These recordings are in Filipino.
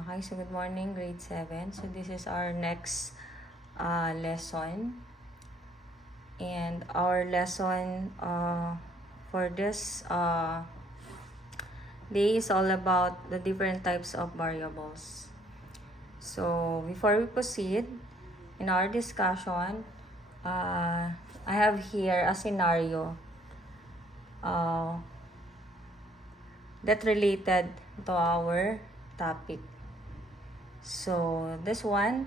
Okay, so good morning, grade 7. So this is our next lesson. And our lesson for this day is all about the different types of variables. So before we proceed in our discussion, I have here a scenario that related to our topic. So this one,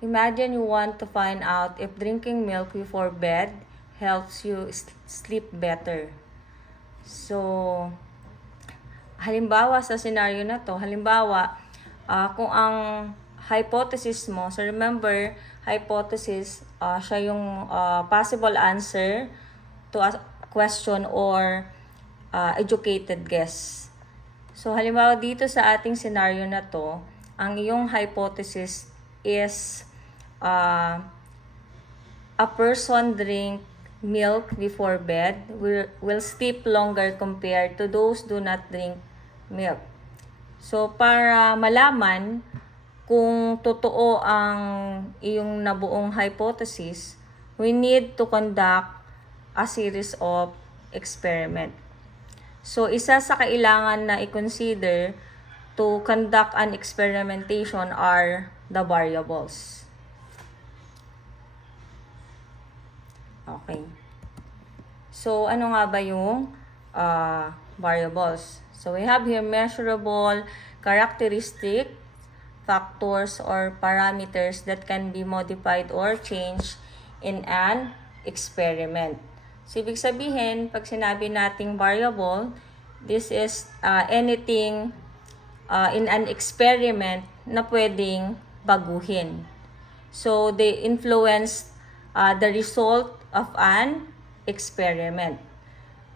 imagine you want to find out if drinking milk before bed helps you sleep better. So, halimbawa sa scenario na to, kung ang hypothesis mo, so remember, hypothesis, siya yung possible answer to a question or educated guess. So, halimbawa dito sa ating scenario na to, ang iyong hypothesis is a person drink milk before bed will sleep longer compared to those do not drink milk. So, para malaman kung totoo ang iyong nabuong hypothesis, we need to conduct a series of experiment. So, isa sa kailangan na i-consider to conduct an experimentation are the variables. Okay. So, ano nga ba yung variables? So, we have here measurable characteristic, factors, or parameters that can be modified or changed in an experiment. So, ibig sabihin, pag sinabi nating variable, this is anything in an experiment na pwedeng baguhin. So, they influence the result of an experiment.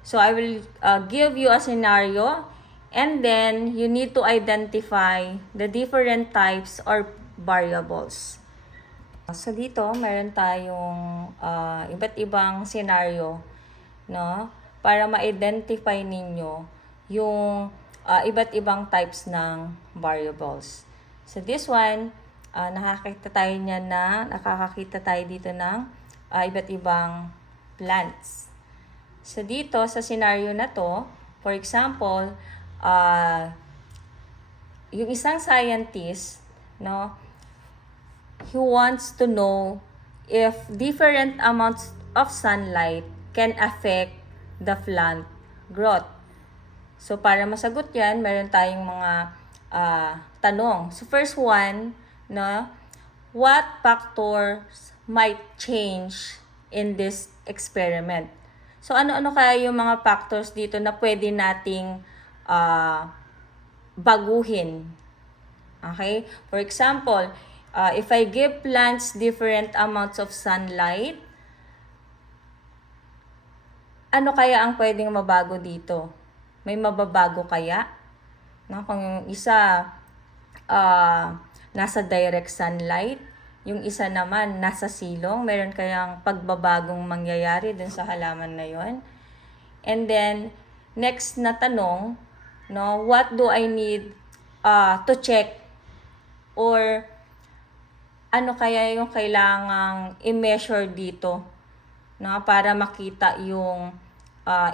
So, I will give you a scenario and then you need to identify the different types or variables. So, dito, meron tayong iba't ibang scenario, no? Para ma-identify ninyo yung iba't ibang types ng variables. So, this one, nakakakita tayo dito ng iba't ibang plants. So, dito, sa scenario na to, for example, yung isang scientist, no, he wants to know if different amounts of sunlight can affect the plant growth. So, para masagot yan, meron tayong mga tanong. So, first one, no, what factors might change in this experiment? So, ano-ano kaya yung mga factors dito na pwede nating baguhin? Okay? For example, if I give plants different amounts of sunlight, ano kaya ang pwedeng mabago dito? May mababago kaya? No? Kung yung isa nasa direct sunlight, yung isa naman nasa silong, meron kayang pagbabagong mangyayari dun sa halaman na yon. And then, next na tanong, no, what do I need to check or ano kaya yung kailangang i-measure dito, no, para makita yung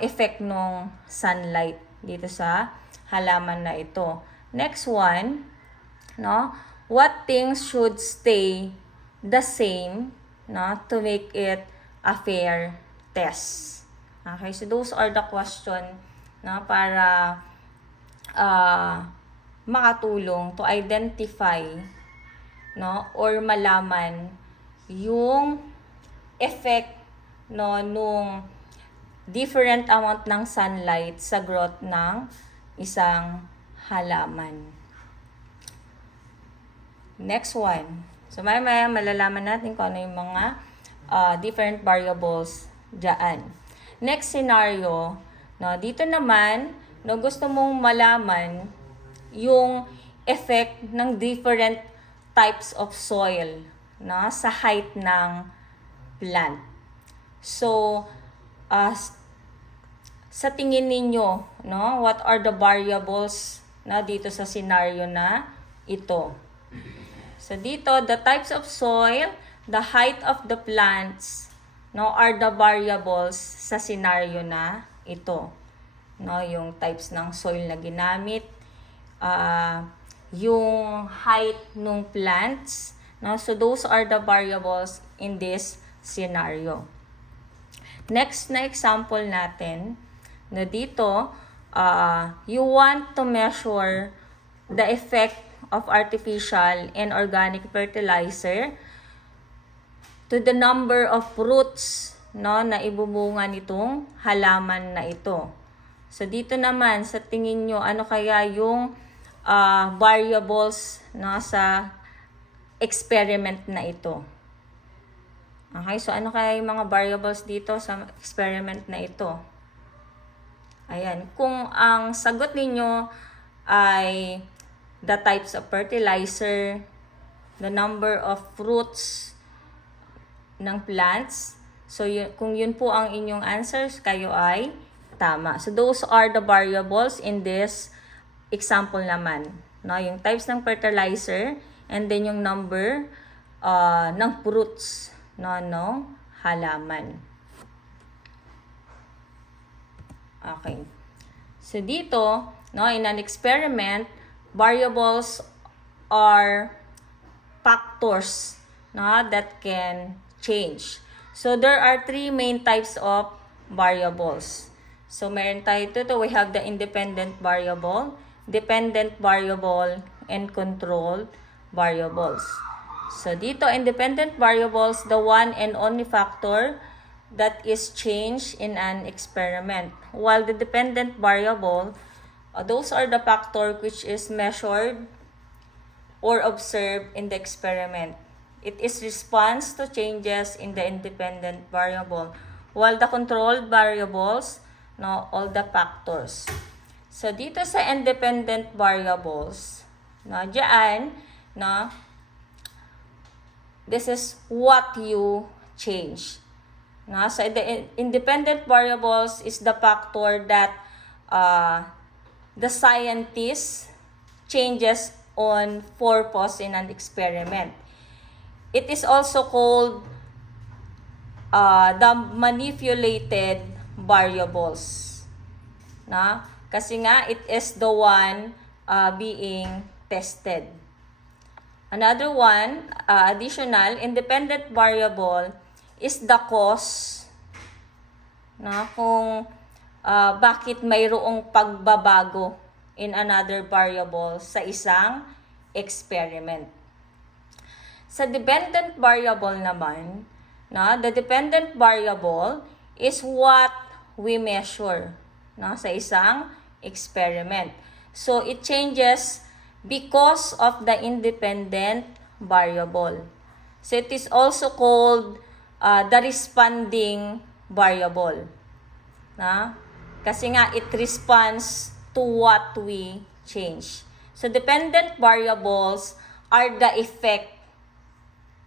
effect ng sunlight dito sa halaman na ito. Next one, no, what things should stay the same, no, to make it a fair test. Okay, so those are the question, no, para makatulong to identify, no, or malaman yung effect, no, nung different amount ng sunlight sa growth ng isang halaman. Next one. So, maya-maya malalaman natin kung ano yung mga different variables dyan. Next scenario, no, dito naman, no, gusto mong malaman yung effect ng different types of soil, no, sa height ng plant. So, sa tingin ninyo, no, what are the variables na dito sa scenario na ito. So dito, the types of soil, the height of the plants, no, are the variables sa scenario na ito. No, yung types ng soil na ginamit, yung height ng plants, no, so those are the variables in this scenario. Next na example natin, na dito, you want to measure the effect of artificial and organic fertilizer to the number of fruits, no, na ibubunga nitong halaman na ito. So dito naman, sa tingin nyo, ano kaya yung variables, no, sa experiment na ito? Okay, so ano kaya yung mga variables dito sa experiment na ito? Ayan, kung ang sagot ninyo ay the types of fertilizer, the number of fruits ng plants, so kung yun po ang inyong answers, kayo ay tama. So those are the variables in this example naman. No, yung types ng fertilizer and then yung number ng fruits, no, halaman. Okay. So dito, no, in an experiment, variables are factors, no, that can change. So there are three main types of variables. So meron tayo dito, we have the independent variable, dependent variable, and controlled variables. So dito, independent variables, the one and only factor that is changed in an experiment. While the dependent variable, those are the factor which is measured or observed in the experiment. It is response to changes in the independent variable. While the controlled variables, no, all the factors. So dito sa independent variables, no, diyan, no, this is what you change. No, so the independent variables is the factor that the scientist changes on purpose in an experiment. It is also called the manipulated variables. Na? Kasi nga, it is the one being tested. Another one, additional, independent variable is the cause, na, kung bakit mayroong pagbabago in another variable sa isang experiment. Sa dependent variable naman, na, the dependent variable is what we measure, na, sa isang experiment. So it changes because of the independent variable. So it is also called the responding variable. Na? Kasi nga it responds to what we change. So dependent variables are the effect,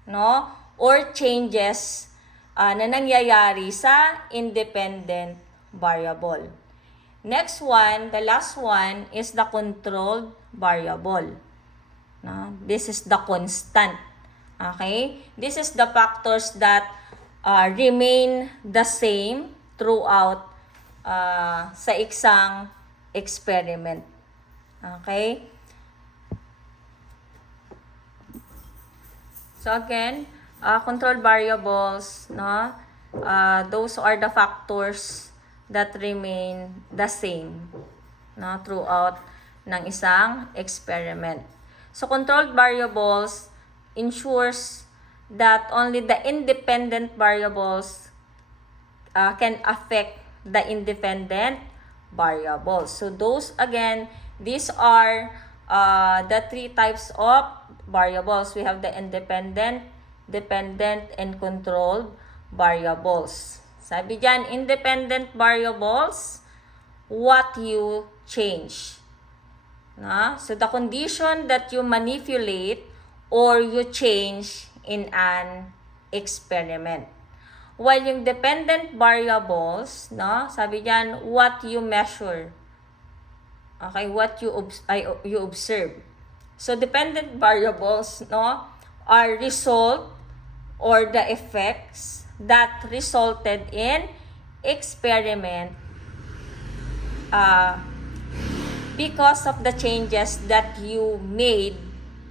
no, or changes na nangyayari sa independent variable. Next one, the last one is the controlled variable. No? This is the constant. Okay? This is the factors that remain the same throughout sa isang experiment. Okay? So again, controlled variables, no? Those are the factors that remain the same, no, throughout ng isang experiment. So controlled variables ensures that only the independent variables can affect the independent variables. So those, again, these are the three types of variables. We have the independent, dependent, and controlled variables. Sabi dyan, independent variables, what you change. Na? So the condition that you manipulate or you change in an experiment. While yung dependent variables, no, sabi dyan, what you measure. Okay, what you observe. So dependent variables, no, are result or the effects that resulted in experiment because of the changes that you made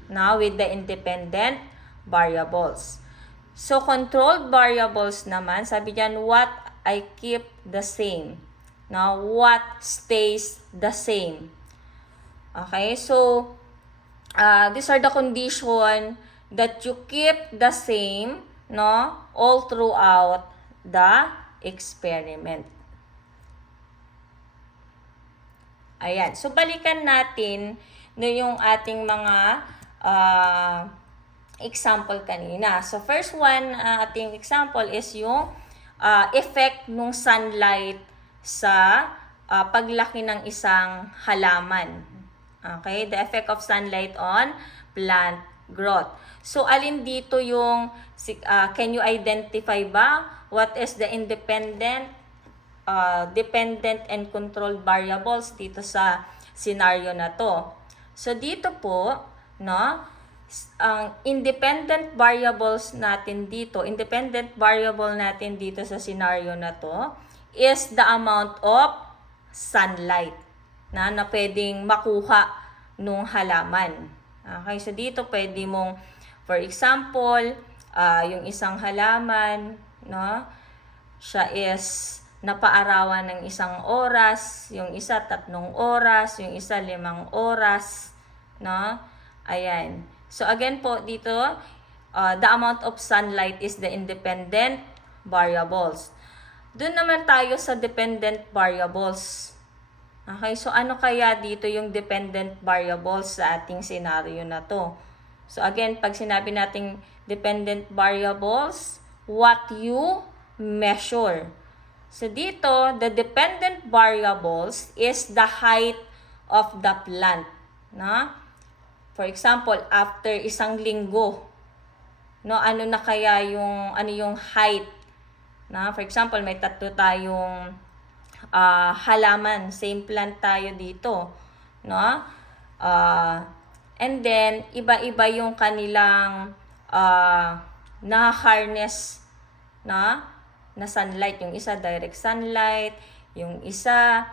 now with the independent variables. So controlled variables naman, sabi diyan, what I keep the same. Now, what stays the same. Okay, so these are the condition that you keep the same, no, all throughout the experiment. Ayan. So, balikan natin no, yung ating mga example kanina. So, first one, ating example is yung effect ng sunlight sa paglaki ng isang halaman. Okay? The effect of sunlight on plant growth. So, alin dito yung, can you identify ba what is the independent, dependent and controlled variables dito sa scenario na to? So, dito po, no, ang independent variable natin dito sa scenario na to is the amount of sunlight na pwedeng makuha nung halaman. Okay, so dito pwede mong, for example, yung isang halaman, no, siya is napaarawan ng 1 oras, yung isa 3 oras, yung isa 5 oras, no? Ayan. So again po dito, the amount of sunlight is the independent variables. Doon naman tayo sa dependent variables. Okay, so ano kaya dito yung dependent variables sa ating scenario na to? So again, pag sinabi nating dependent variables, what you measure. So dito, the dependent variables is the height of the plant. No? For example, after 1 linggo, no, ano na kaya yung height? Na, for example, may 3 tayong halaman, same plant tayo dito, no? And then iba-iba yung kanilang na-harness na sunlight. Yung isa direct sunlight, yung isa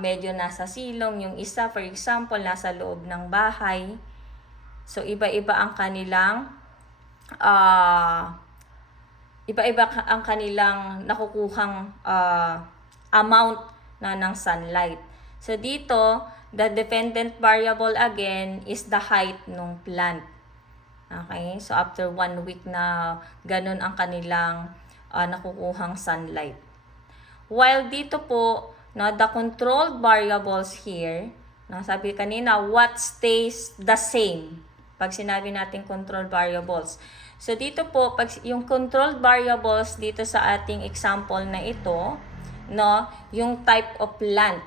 medyo nasa silong, yung isa for example nasa loob ng bahay. So iba-iba ang kanilang nakukuhang amount na ng sunlight. So dito, the dependent variable again is the height ng plant. Okay? So after 1 week na ganun ang kanilang nakukuhang sunlight. While dito po, no, the controlled variables here, no, sabi kanina, what stays the same? Pag sinabi natin controlled variables. So dito po, pag yung controlled variables dito sa ating example na ito, no, yung type of plant.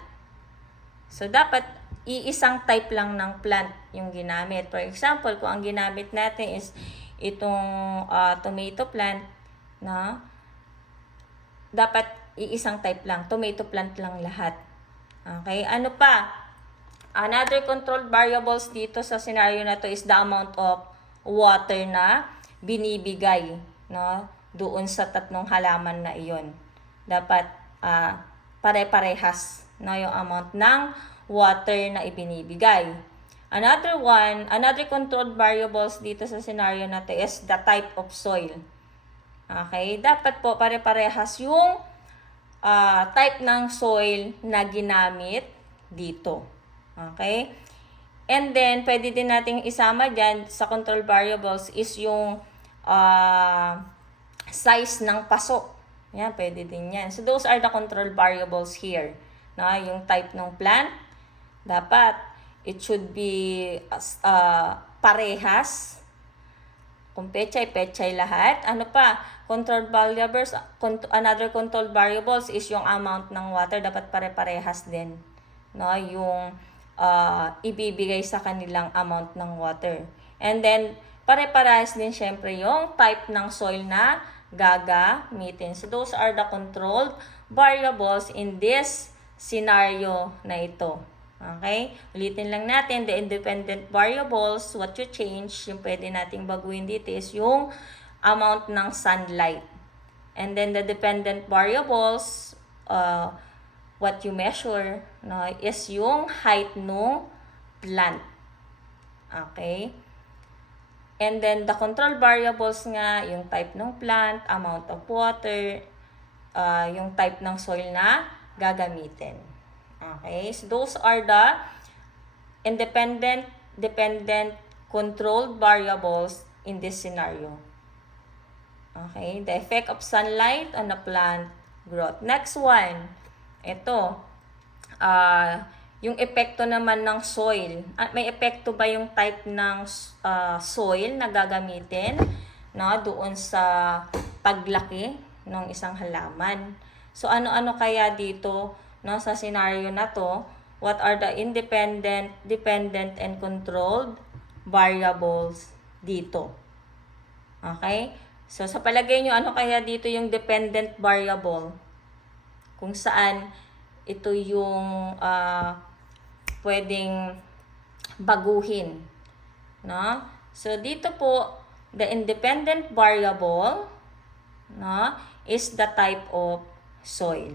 So dapat iisang type lang ng plant yung ginamit. For example, kung ang ginamit natin is itong tomato plant, no, dapat iisang type lang, tomato plant lang lahat. Okay, ano pa? Another controlled variables dito sa scenario na to is the amount of water na binibigay, no, doon sa 3 halaman na iyon. Dapat pare-parehas, no, yung amount ng water na ibinibigay. Another controlled variables dito sa scenario na to is the type of soil. Okay, dapat po pare-parehas yung type ng soil na ginamit dito. Okay? And then, pwede din nating isama dyan sa control variables is yung size ng paso. Yan, pwede din yan. So, those are the control variables here. Na, yung type ng plant, dapat it should be parehas. Kung pechay lahat. Ano pa? Controlled variables, another controlled variables is yung amount ng water. Dapat pare-parehas din. No, yung ibibigay sa kanilang amount ng water. And then, pare-parehas din syempre yung type ng soil na gagamitin. So, those are the controlled variables in this scenario na ito. Okay? Ulitin lang natin, the independent variables, what you change, yung pwede nating baguhin dito is yung amount ng sunlight. And then the dependent variables, what you measure, no, is yung height ng plant. Okay? And then the control variables nga, yung type ng plant, amount of water, yung type ng soil na gagamitin. Okay? So those are the independent, dependent, controlled variables in this scenario. Okay? The effect of sunlight on the plant growth. Next one. Ito. Yung epekto naman ng soil. May epekto ba yung type ng soil na gagamitin, no, doon sa paglaki ng isang halaman? So ano-ano kaya dito, no, sa scenario na to? What are the independent, dependent, and controlled variables dito? Okay? So sa palagay nyo, ano kaya dito yung dependent variable? Kung saan ito yung pwedeng baguhin, no? So dito po, the independent variable, no, is the type of soil.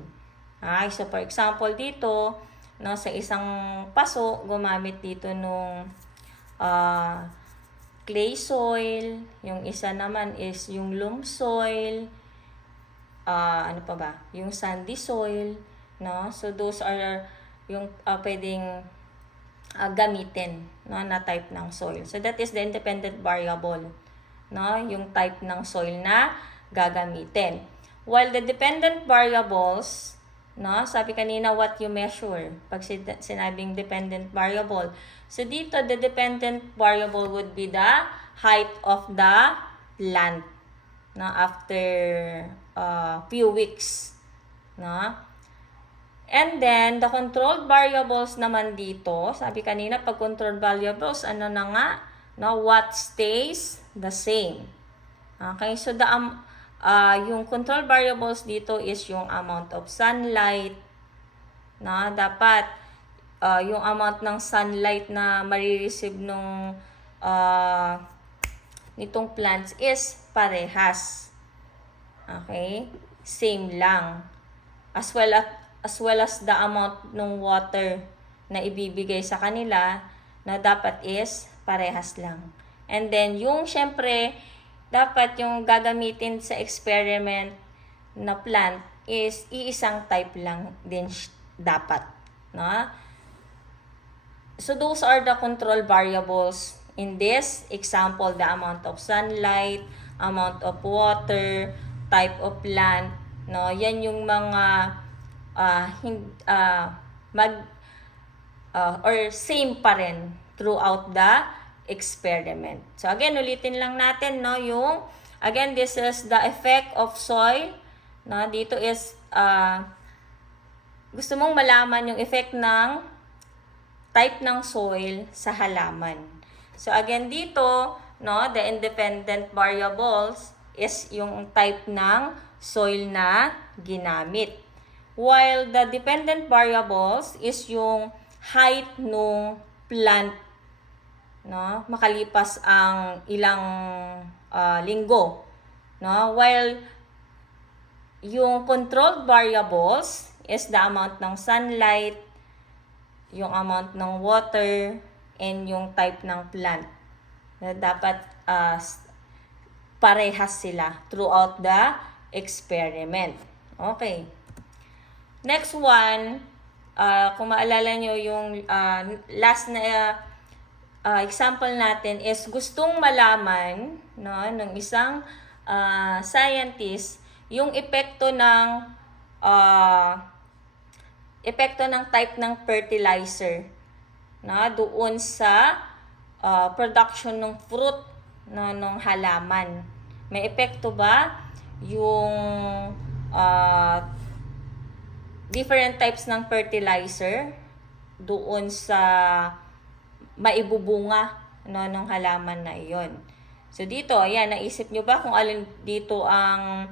Okay? So for example dito, no, sa isang paso, gumamit dito nung clay soil, yung isa naman is yung loam soil, ano pa ba? Yung sandy soil, no? So those are yung pwedeng gamitin, no, na type ng soil. So that is the independent variable, no, yung type ng soil na gagamitin. While the dependent variables, no, sabi kanina what you measure pag sinabing dependent variable. So dito the dependent variable would be the height of the plant, no, after few weeks, no. And then the controlled variables naman dito, sabi kanina pag controlled variables, ano na nga, no, what stays the same. Okay, so the yung control variables dito is yung amount of sunlight, na dapat yung amount ng sunlight na marireceive nung nitong plants is parehas. Okay? Same lang. As well as the amount ng water na ibibigay sa kanila na dapat is parehas lang. And then yung syempre dapat yung gagamitin sa experiment na plant is iisang type lang din dapat, no? So those are the control variables in this example, the amount of sunlight, amount of water, type of plant, no? Yan yung mga or same pa rin throughout the experiment. So again, ulitin lang natin, no, yung again, this is the effect of soil, no? Dito is gusto mong malaman yung effect ng type ng soil sa halaman. So again dito, no, the independent variables is yung type ng soil na ginamit. While the dependent variables is yung height ng plant, no, makalipas ang ilang linggo, no, while yung controlled variables is the amount ng sunlight, yung amount ng water, and yung type ng plant, na dapat parehas sila throughout the experiment. Okay. Next one, kung maalala nyo yung last na example natin is gustong malaman, no, ng isang scientist yung epekto ng type ng fertilizer, no, doon sa production ng fruit, no, ng halaman. May epekto ba yung different types ng fertilizer doon sa maibubunga, no, ng halaman na iyon? So dito, ayan, naisip nyo ba kung alin dito ang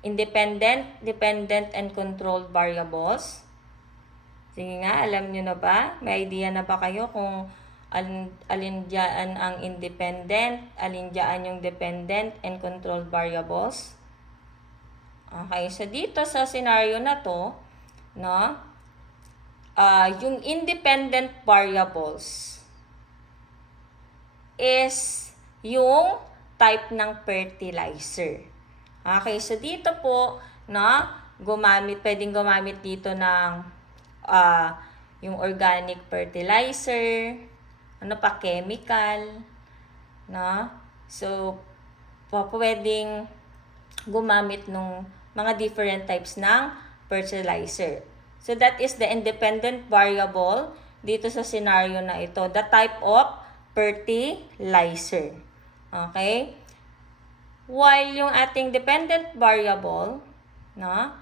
independent, dependent, and controlled variables? Sige nga, alam nyo na ba? May idea na ba kayo kung alin dyan ang independent, alin dyan yung dependent and controlled variables? Okay, so dito sa scenario na to, no, yung independent variables is yung type ng fertilizer. Okay, so dito po, no, pwedeng gumamit dito ng yung organic fertilizer, ano pa, chemical, no? So, pwedeng gumamit ng mga different types ng fertilizer. So, that is the independent variable dito sa scenario na ito, the type of fertilizer. Okay? While yung ating dependent variable, no?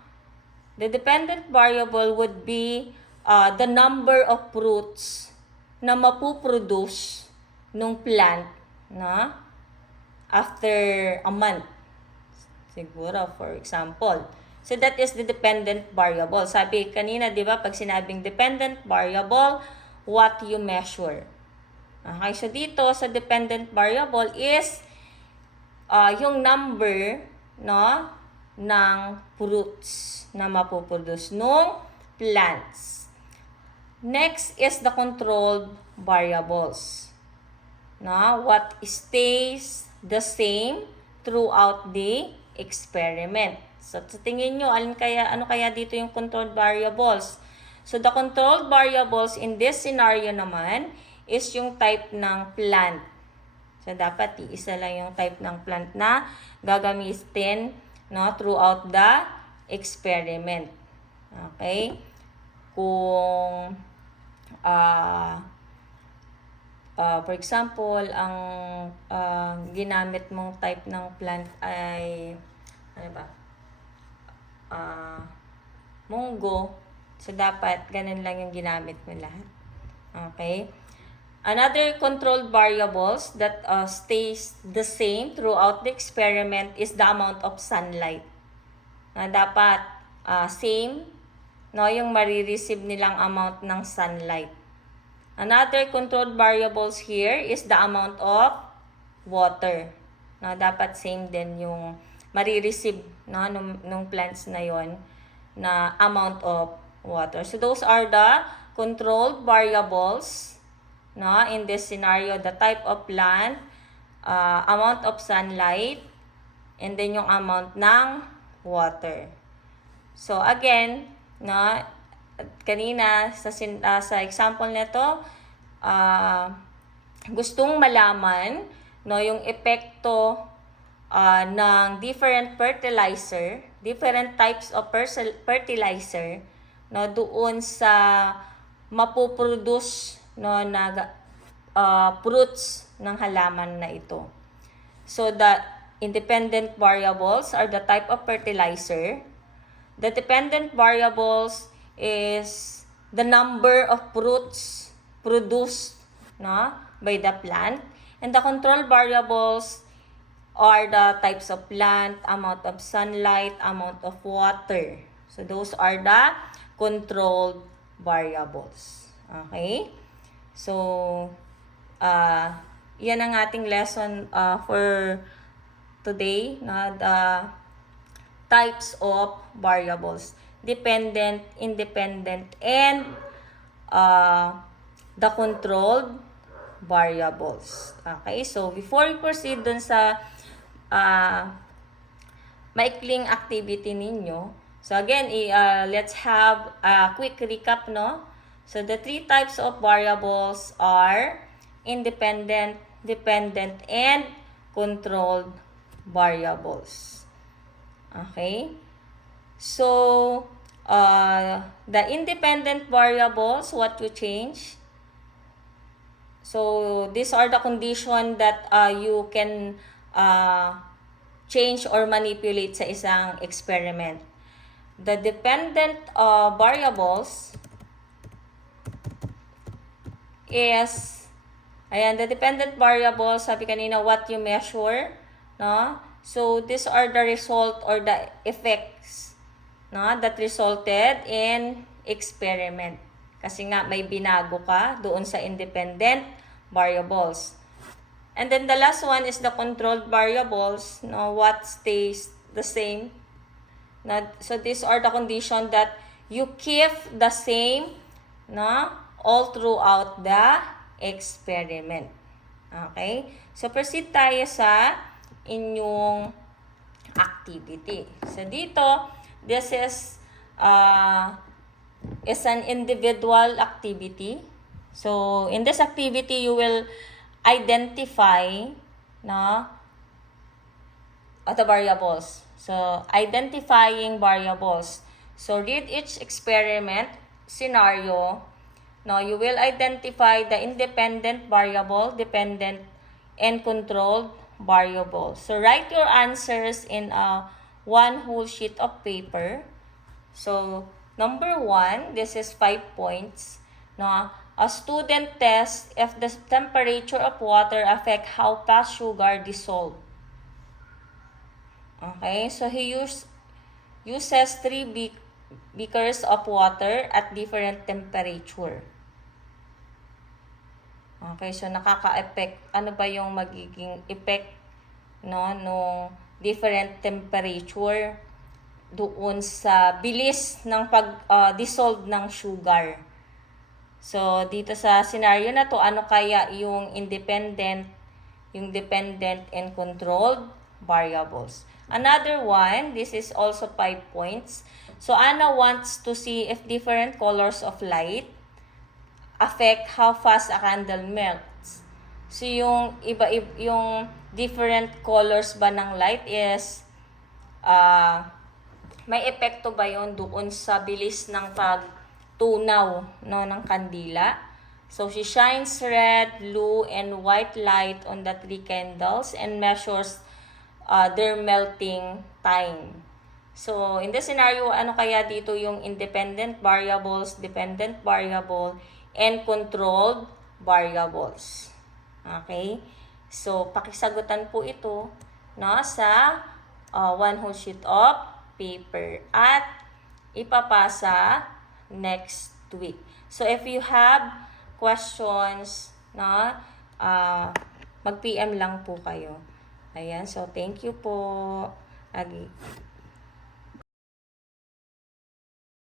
The dependent variable would be the number of fruits na mapuproduce nung plant, no? After a month. Siguro, for example. So, that is the dependent variable. Sabi kanina, di ba, pag sinabing dependent variable, what you measure. Okay, so dito sa dependent variable is yung number, no, ng fruits na mapuproduce nung plants. Next is the controlled variables. No, what stays the same throughout the experiment. So, sa tingin nyo, ano kaya dito yung controlled variables? So, the controlled variables in this scenario naman is yung type ng plant. So, dapat isa lang yung type ng plant na gagamitin, no, throughout the experiment. Okay? Kung, for example, ang ginamit mong type ng plant ay, ano ba? Munggo. So, dapat ganun lang yung ginamit mo lahat. Okay? Another controlled variables that stays the same throughout the experiment is the amount of sunlight. Na dapat same, no, yung marireceive nilang amount ng sunlight. Another controlled variables here is the amount of water. Na dapat same din yung marireceive, no, nung plants na yon na amount of water. So those are the controlled variables, no, in this scenario, the type of plant, amount of sunlight, and then yung amount ng water. So again, no, kanina sa example nito, gustong malaman, no, yung epekto ng different fertilizer, different types of fertilizer, no, doon sa mapuproduce, no, na fruits ng halaman na ito. So, the independent variables are the type of fertilizer. The dependent variables is the number of fruits produced, no, by the plant. And the control variables are the types of plant, amount of sunlight, amount of water. So, those are the controlled variables. Okay? So, yan ang ating lesson for today, no? The types of variables. Dependent, independent, and the controlled variables. Okay? So, before we proceed dun sa maikling activity ninyo, so again, let's have a quick recap, no? So, the three types of variables are independent, dependent, and controlled variables. Okay? So, the independent variables, what you change? So, these are the conditions that you can change or manipulate sa isang experiment. The dependent variables is, ayan, the dependent variables, sabi kanina, what you measure, no? So, these are the result or the effects, no, that resulted in experiment. Kasi nga may binago ka doon sa independent variables. And then the last one is the controlled variables. No, what stays the same? No, so these are the conditions that you keep the same, no, all throughout the experiment. Okay? So proceed tayo sa inyong activity. So dito, this is an individual activity. So in this activity, you will identify the variables. So identifying variables. So read each experiment scenario. Now you will identify the independent variable, dependent, and controlled variable. So write your answers in one whole sheet of paper. So number 1, this is 5 points. No, a student tests if the temperature of water affect how fast sugar dissolve. Okay, so he uses 3 beakers of water at different temperature. Okay, so nakaka-effect. Ano ba yung magiging effect nung different temperature doon sa bilis ng pag-dissolve ng sugar? So, dito sa scenario na to, ano kaya yung independent, yung dependent, and controlled variables? Another one, this is also 5 points. So, Anna wants to see if different colors of light affect how fast a candle melts. So, yung yung different colors ba ng light is may epekto ba yon doon sa bilis ng pagtunaw ng kandila? So, she shines red, blue, and white light on the 3 candles and measures their melting time. So, in this scenario, ano kaya dito yung independent variables, dependent variable, and controlled variables? Okay? So, pakisagutan po ito sa one whole sheet of paper at ipapasa next week. So, if you have questions, mag-PM lang po kayo. Ayan. So, thank you po. Agi.